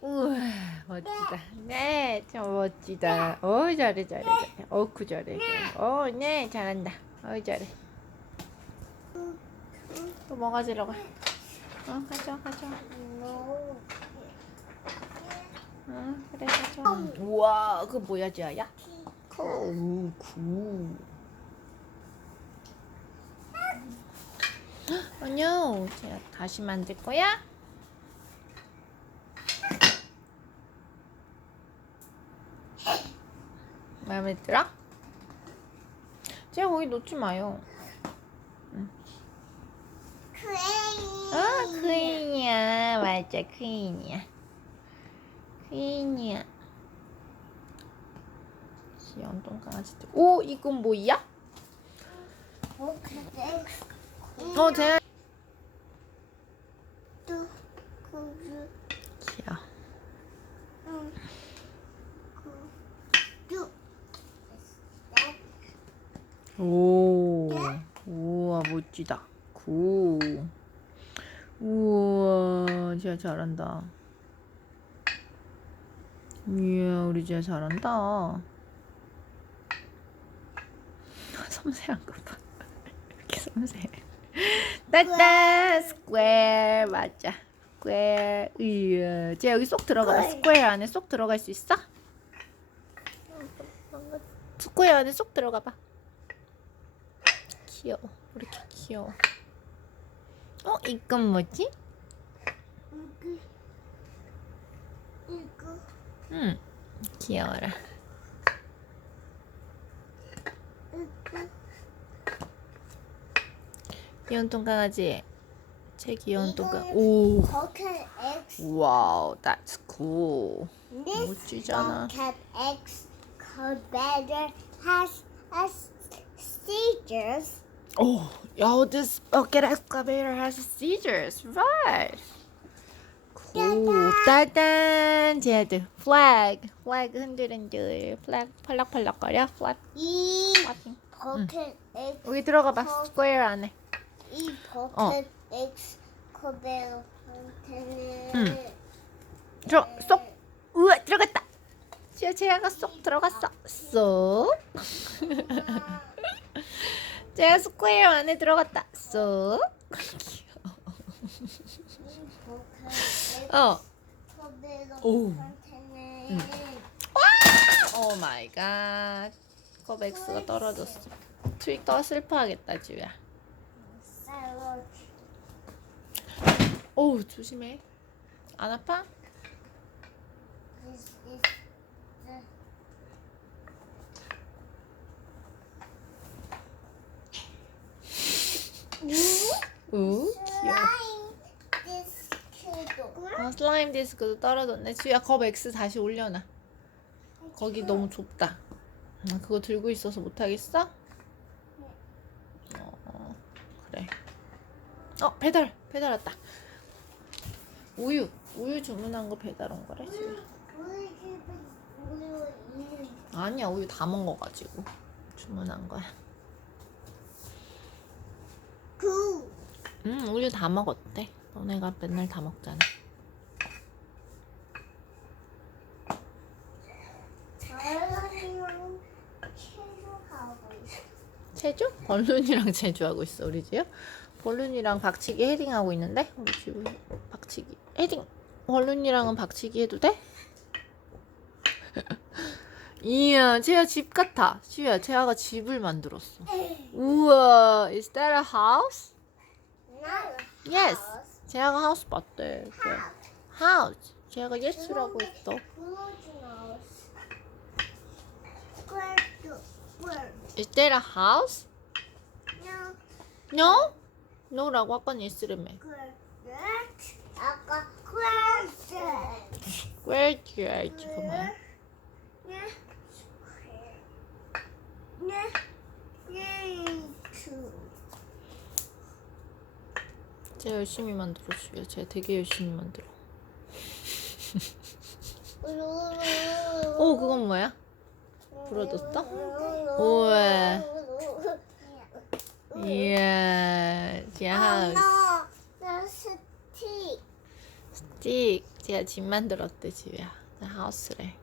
우와 멋지다. 네, 참 멋지다. 어 잘해 잘해 잘해. 어쿠 잘해. 잘해. 어, 네 잘한다. 어 잘해. 또뭐 가지러 가? 어 가져 가져. 어 그래 가져. 우와 그 뭐야 지아야? 구 구. 아니요, 제가 다시 만들 거야? 마음에 들어? 제가 거기 놓지 마요. 아, 크인이야. 맞아, 크인이야. 크인이야. 귀여운 똥강아지들. 오, 이건 뭐야? 어, 제 귀여워. 오, 우와 멋지다. 구. 우와, 진짜 잘한다. 이야, 우리 진짜 잘한다. 섬세한 거 봐. 이렇게 섬세해. 따따, 스퀘어 맞아. 스퀘어. 이야, 쟤 여기 쏙 들어가 봐. 스퀘어 안에 쏙 들어갈 수 있어? 스퀘어 안에 쏙 들어가 봐. 귀여워. 왜 이렇게 귀여워. 어, 이건 뭐지? 응. 귀여워라. 귀여운 똥강아지. 제 귀여운 똥강. 오. 와우, that's cool. This 멋지잖아. X commander has a seizures. Oh, yo, this bucket excavator has seizures, right? Cool. 따단, 쟤들 flag, flag 흔들흔들, flag 팔락팔락거려, flag, 이. Pocket X. 여기 들어가봐, square 안에. 이 Pocket X commander. 응. 들어, 쏙. 우와, 들어갔다. 지아, 제아가 쏙 들어갔어. 쏙. 제가 스퀘어 안에 들어갔다. 쏙. 어. 오. 오 마이 갓. 코백스가 떨어졌어. 트윅 더 슬퍼하겠다, 지우야. 오, 조심해. 안 아파? 우, 귀여워. 어, 슬라임 디스크도 떨어졌네. 지우야, 코백스 다시 올려놔. 거기 너무 좁다. 아, 그거 들고 있어서 못하겠어? 어, 그래. 어, 배달! 배달 왔다. 우유. 우유 주문한 거 배달 온 거래, 지우야. 아니야, 우유 다 먹어가지고. 주문한 거야. 응, 우유 다 먹었대. 너네가 맨날 다 먹잖아. 체조하고. 제주? 벌룬이랑 제주하고 있어, 우리 집요? 벌룬이랑 박치기 헤딩하고 있는데? 우리 집은 박치기. 헤딩! 벌룬이랑은 박치기 해도 돼? 이야, 제아 집 같아. 지우야, 제아가 집을 만들었어. 우와, is that a house? Yes. 제아가 하우스 봤대. house. 제아가 yes라고 했어. Square to square. Is that a house? No. No? no라고 아까는 yes라며. 아까 do you 그만. 네. 스퀘어. 네. 네. 투. 제가 열심히 만들어 주요. 제가 되게 열심히 만들어. 오, 그건 뭐야? 부러졌어? 우와. 이야, 제 하우스. 나 스틱. 스틱. 지야 집 만들었대 지우야. 나 하우스래.